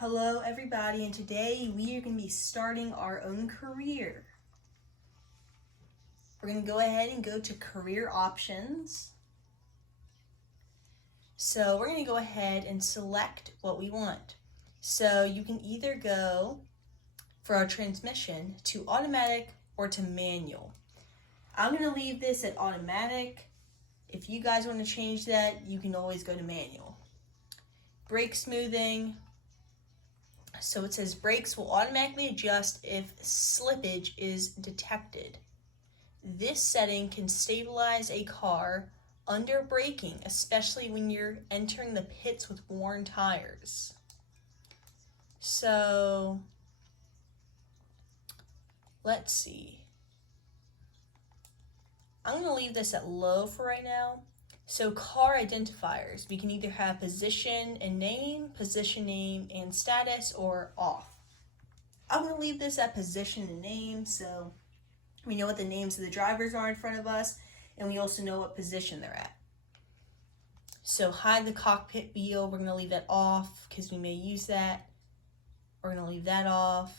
Hello everybody, and today we are going to be starting our own career. We're going to go ahead and go to career options. So we're going to go ahead and select what we want. So you can either go for our transmission to automatic or to manual. I'm going to leave this at automatic. If you guys want to change that, you can always go to manual. Brake smoothing. So it says brakes will automatically adjust if slippage is detected. This setting can stabilize a car under braking, especially when you're entering the pits with worn tires. So let's see. I'm going to leave this at low for right now. So car identifiers, we can either have position and name and status, or off. I'm going to leave this at position and name, so we know what the names of the drivers are in front of us, and we also know what position they're at. So hide the cockpit wheel, we're going to leave that off because we may use that. We're going to leave that off.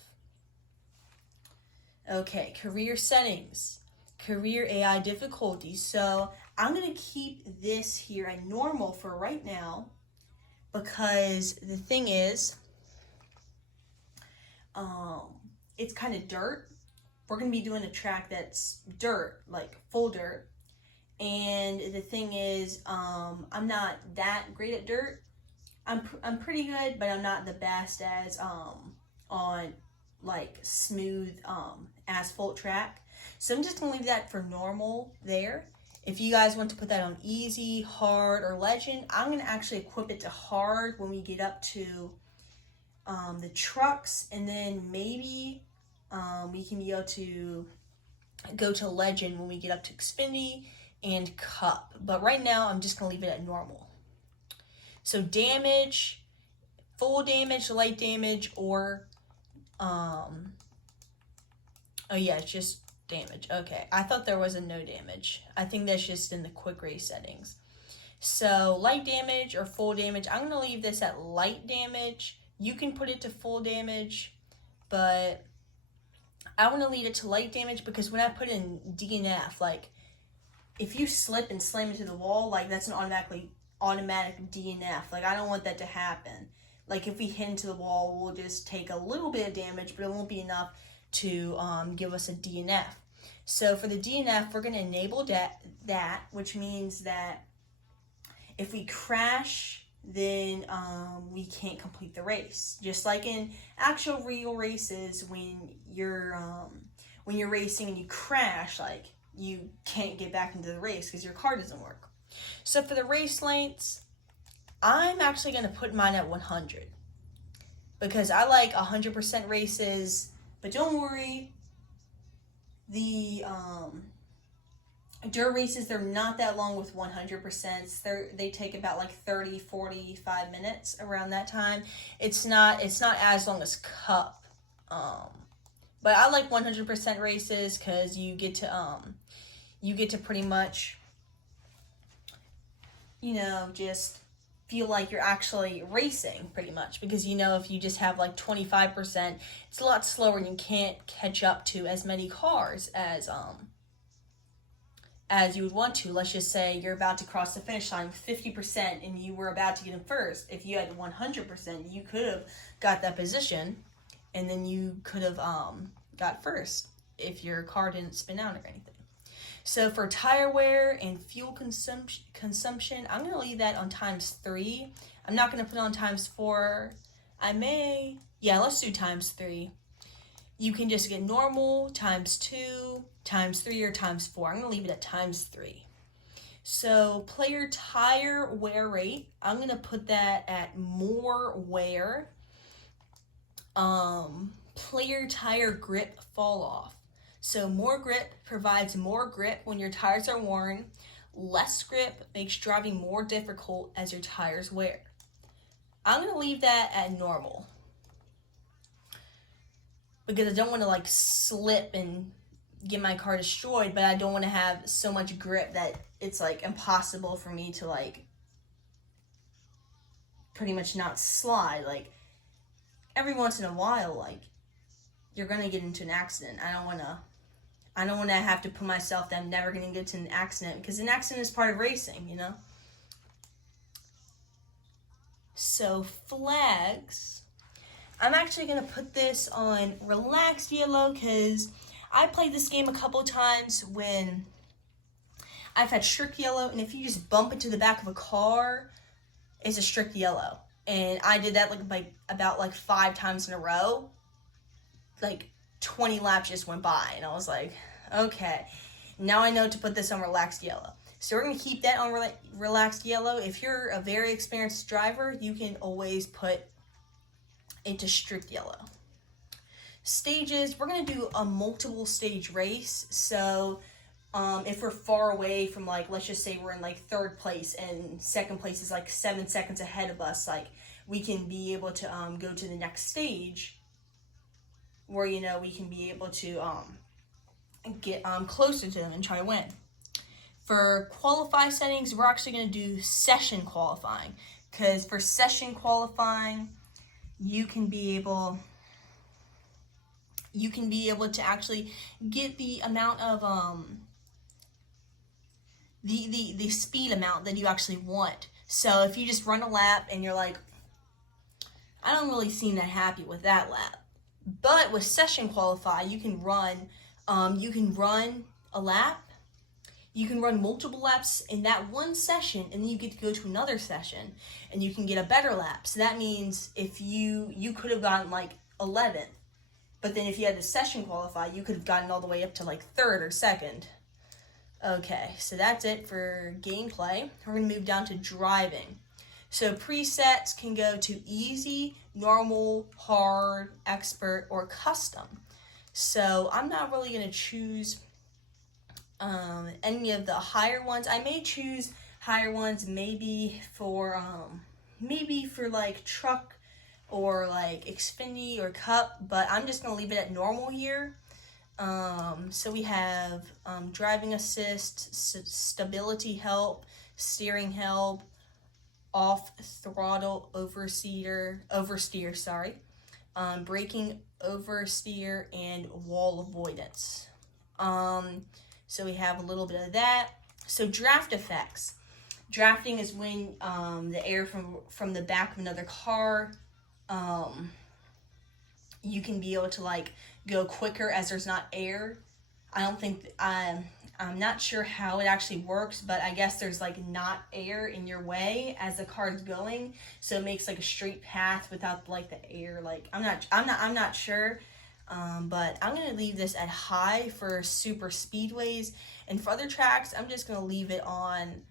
Okay, career settings, career AI difficulty. So I'm going to keep this here at normal for right now because the thing is, it's kind of dirt. We're going to be doing a track that's dirt, like full dirt. And the thing is, I'm not that great at dirt. I'm pretty good, but I'm not the best as on like smooth asphalt track. So I'm just going to leave that for normal there. If you guys want to put that on easy, hard, or legend, I'm going to actually equip it to hard when we get up to the trucks, and then maybe we can go to legend when we get up to Xfinity and Cup. But right now, I'm just going to leave it at normal. So damage, full damage, light damage, or it's just damage. Okay, I thought there was a no damage. I think that's just in the quick race settings. So light damage or full damage, I'm going to leave this at light damage. You can put it to full damage, but I want to leave it to light damage because when I put in DNF, like if you slip and slam into the wall, like that's an automatic DNF. Like I don't want that to happen. Like if we hit into the wall, we'll just take a little bit of damage, but it won't be enough to give us a DNF. So for the DNF, we're going to enable that, which means that if we crash, then we can't complete the race. Just like in actual real races, when you're racing and you crash, like you can't get back into the race because your car doesn't work. So for the race lengths, I'm actually going to put mine at 100 because I like 100% races. But don't worry, the dirt races, they're not that long with 100%. They take about like 30, 45 minutes around that time. It's not as long as Cup. But I like 100% races because you get to pretty much, just feel like you're actually racing pretty much, because if you just have like 25%, it's a lot slower and you can't catch up to as many cars as you would want to. Let's just say you're about to cross the finish line with 50% and you were about to get in first. If you had 100%, you could have got that position and then you could have got first if your car didn't spin out or anything. So for tire wear and fuel consumption, I'm going to leave that on ×3. I'm not going to put it on ×4. Let's do ×3. You can just get normal, ×2, ×3, or ×4. I'm going to leave it at ×3. So player tire wear rate, I'm going to put that at more wear. Player tire grip fall off. So more grip provides more grip when your tires are worn. Less grip makes driving more difficult as your tires wear. I'm going to leave that at normal because I don't want to like slip and get my car destroyed, but I don't want to have so much grip that it's like impossible for me to like pretty much not slide. Like every once in a while, like, you're gonna get into an accident. I don't wanna have to put myself that I'm never gonna get into an accident, because an accident is part of racing, you know? So flags, I'm actually gonna put this on relaxed yellow because I played this game a couple times when I've had strict yellow, and if you just bump into the back of a car, it's a strict yellow. And I did that like about like 5 times in a row. Like 20 laps just went by, and I was like, okay, now I know to put this on relaxed yellow. So we're gonna keep that on relaxed yellow. If you're a very experienced driver, you can always put into strict yellow. Stages, we're gonna do a multiple stage race. So if we're far away from, like, let's just say we're in like 3rd place and 2nd place is like 7 seconds ahead of us, like, we can be able to go to the next stage where, you know, we can be able to get closer to them and try to win. For qualify settings, we're actually going to do session qualifying, because for session qualifying, you can be able to actually get the amount of the speed amount that you actually want. So if you just run a lap and you're like, I don't really seem that happy with that lap, but with session qualify, you can run a lap. You can run multiple laps in that one session, and then you get to go to another session, and you can get a better lap. So that means if you could have gotten like 11th, but then if you had the session qualify, you could have gotten all the way up to like 3rd or 2nd. Okay, so that's it for gameplay. We're going to move down to driving. So presets can go to easy, normal, hard, expert, or custom. So I'm not really going to choose any of the higher ones. I may choose higher ones maybe for like truck or like Xfinity or Cup, but I'm just going to leave it at normal here. So we have driving assist, stability help, steering help, off throttle oversteer, braking oversteer, and wall avoidance. So we have a little bit of that. So draft effects. Drafting is when the air from the back of another car, you can be able to like go quicker as there's not air. I'm not sure how it actually works, but I guess there's like not air in your way as the car's going, so it makes like a straight path without like the air. Like I'm not sure. But I'm going to leave this at high for super speedways. And for other tracks, I'm just going to leave it on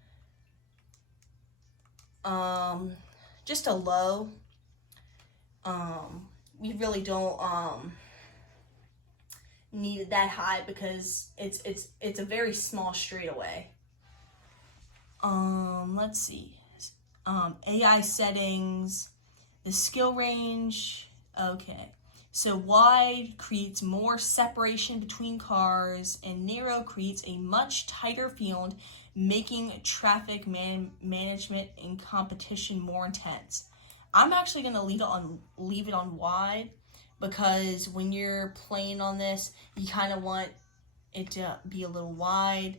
just a low. We really don't need it that high because it's a very small straightaway. Let's see. AI settings, the skill range. Okay. So wide creates more separation between cars, and narrow creates a much tighter field, making traffic management and competition more intense. I'm actually going to leave it on wide, because when you're playing on this, you kind of want it to be a little wide,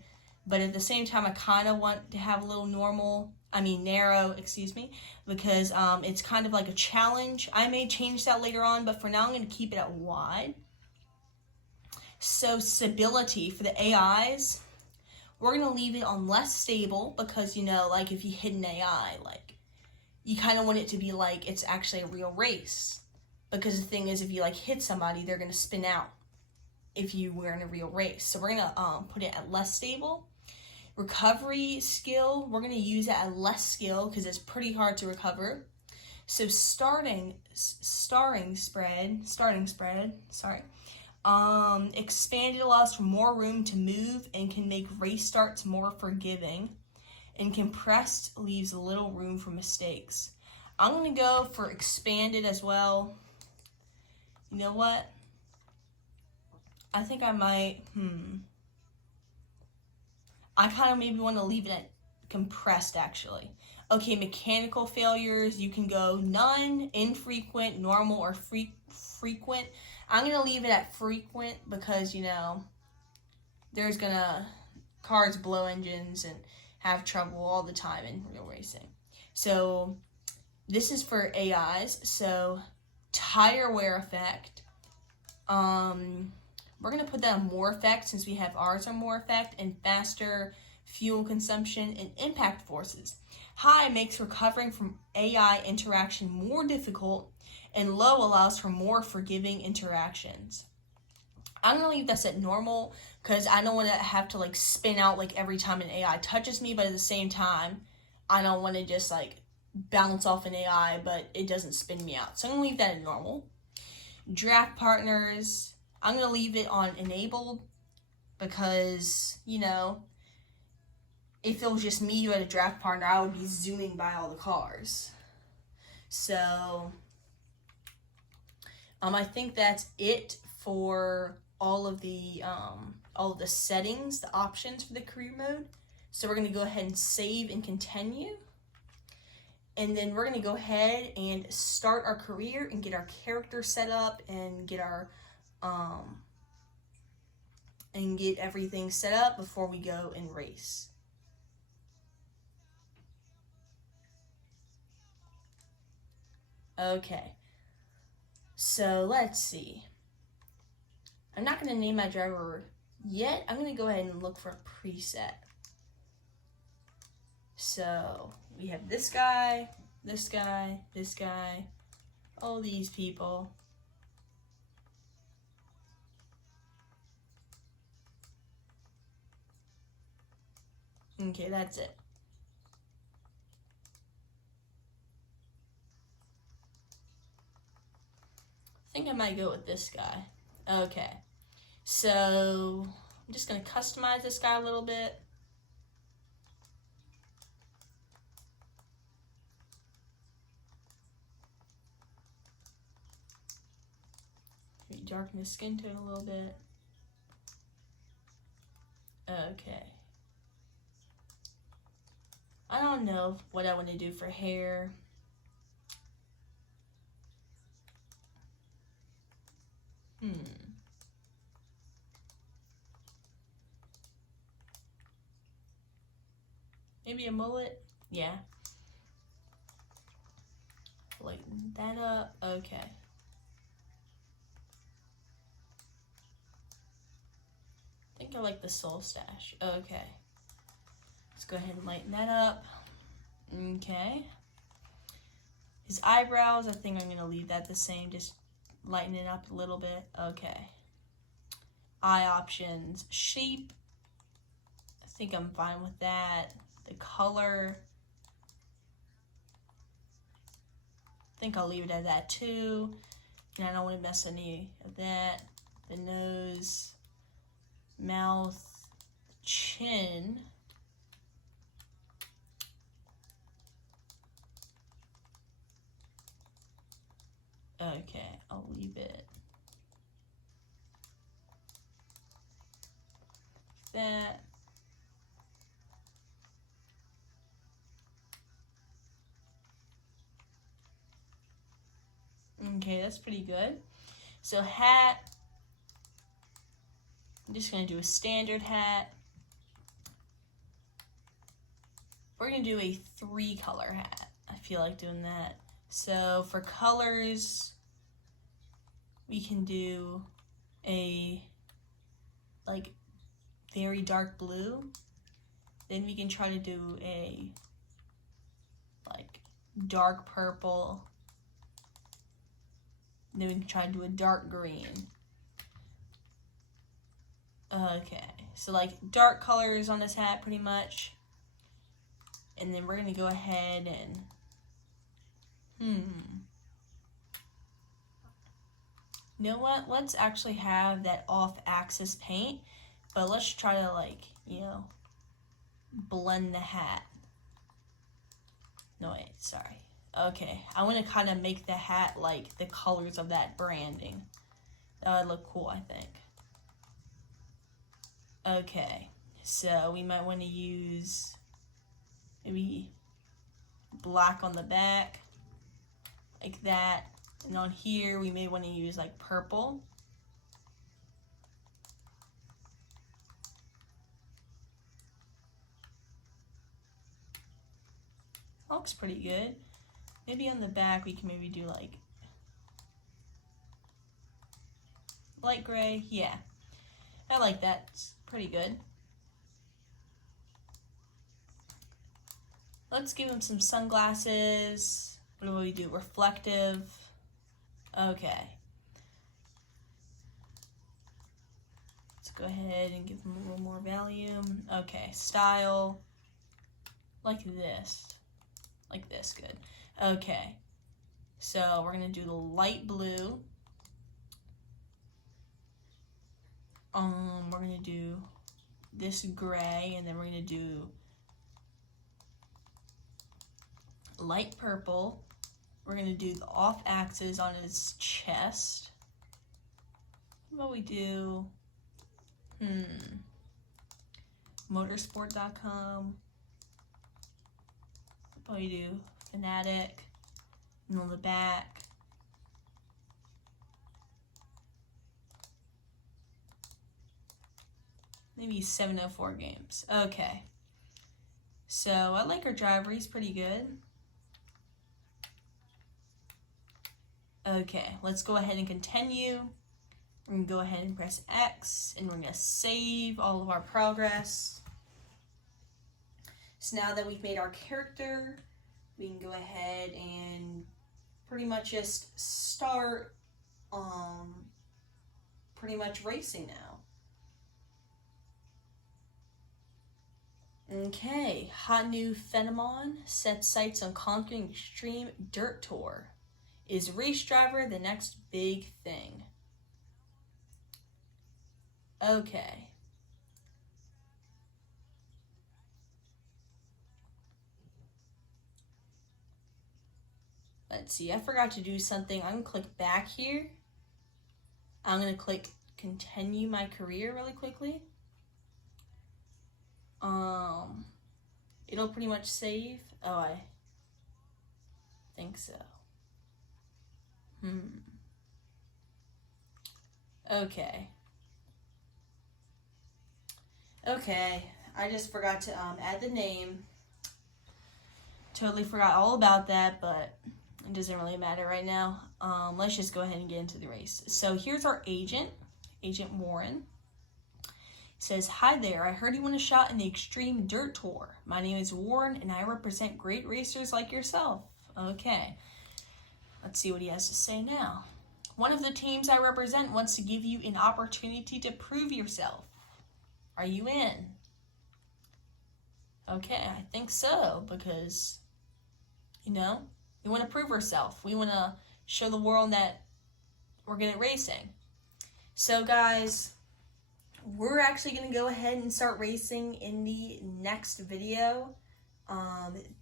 but at the same time, I kind of want to have a little narrow, because it's kind of like a challenge. I may change that later on, but for now, I'm going to keep it at wide. So stability for the AIs, we're going to leave it on less stable, because, you know, like if you hit an AI, like you kind of want it to be like it's actually a real race. Because the thing is, if you like hit somebody, they're going to spin out if you were in a real race. So we're going to put it at less stable. Recovery skill, we're going to use it at less skill because it's pretty hard to recover. So starting spread, expanded allows for more room to move and can make race starts more forgiving. And compressed leaves little room for mistakes. I'm going to go for expanded as well. You know what? I think I might, I kind of maybe want to leave it at compressed, actually. Okay, mechanical failures, you can go none, infrequent, normal, or frequent. I'm going to leave it at frequent because, you know, there's going to cars blow engines and have trouble all the time in real racing. So this is for AIs. So tire wear effect. We're going to put that on more effect since we have ours on more effect, and faster fuel consumption and impact forces. High makes recovering from AI interaction more difficult, and low allows for more forgiving interactions. I'm going to leave this at normal because I don't want to have to like spin out like every time an AI touches me, but at the same time, I don't want to just like bounce off an AI, but it doesn't spin me out. So I'm going to leave that at normal. Draft partners, I'm going to leave it on enabled because, you know, if it was just me who had a draft partner, I would be zooming by all the cars. So, I think that's it for all of the settings, the options for the career mode. So we're going to go ahead and save and continue. And then we're going to go ahead and start our career and get our character set up and get our and get everything set up before we go and race. Okay, so let's see. I'm not going to name my driver yet. I'm going to go ahead and look for a preset. So we have this guy, this guy, this guy, all these people. Okay, that's it. I think I might go with this guy. Okay, so I'm just going to customize this guy a little bit. Darken his skin tone a little bit. Okay. I don't know what I want to do for hair. Maybe a mullet? Yeah. Lighten that up. Okay. I think I like the soul stash. Okay. Let's go ahead and lighten that up. Okay. His eyebrows, I think I'm going to leave that the same. Just lighten it up a little bit. Okay. Eye options. Shape. I think I'm fine with that. The color. I think I'll leave it at that too. And I don't want to mess any of that. The nose. Mouth. Chin. Okay, I'll leave it. That. Okay, that's pretty good. So hat. I'm just going to do a standard hat. We're going to do a 3-color hat. I feel like doing that. So for colors, we can do a like very dark blue. Then we can try to do a like dark purple. Then we can try to do a dark green. Okay, so like dark colors on this hat pretty much. And then we're gonna go ahead and you know what? Let's actually have that off-axis paint, but let's try to like, you know, blend the hat. No, wait, sorry. Okay, I want to kind of make the hat like the colors of that branding. That would look cool, I think. Okay, so we might want to use maybe black on the back, like that. And on here, we may want to use like purple. Looks pretty good. Maybe on the back, we can maybe do like light gray. Yeah, I like that. It's pretty good. Let's give him some sunglasses. What do we do? Reflective. Okay. Let's go ahead and give him a little more volume. Okay, style. Like this. Like this, good. Okay. So we're gonna do the light blue. We're gonna do this gray, and then we're gonna do light purple. We're gonna do the off axis on his chest. What about we do? Motorsport.com. What about we do? Fanatic. And on the back. Maybe 704 games. Okay. So I like our driver. He's pretty good. Okay, let's go ahead and continue. We're going to go ahead and press X, and we're going to save all of our progress. So now that we've made our character, we can go ahead and pretty much just start pretty much racing now. Okay, hot new Phenomon sets sights on conquering extreme dirt tour. Is race driver the next big thing? Okay. Let's see, I forgot to do something. I'm gonna click back here. I'm gonna click continue my career really quickly. It'll pretty much save. Oh, I think so. Okay. Okay, I just forgot to add the name. Totally forgot all about that, but it doesn't really matter right now. Let's just go ahead and get into the race. So here's our agent, Agent Warren. He says, "Hi there, I heard you want a shot in the Extreme Dirt Tour. My name is Warren, and I represent great racers like yourself." Okay, let's see what he has to say now. "One of the teams I represent wants to give you an opportunity to prove yourself. Are you in?" Okay, I think so, because, you know, we want to prove ourselves. We want to show the world that we're good at racing. So, guys, we're actually going to go ahead and start racing in the next video.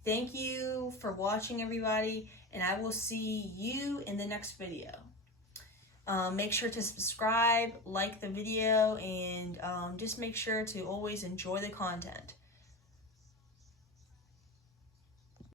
Thank you for watching, everybody, and I will see you in the next video. Make sure to subscribe, like the video, and just make sure to always enjoy the content.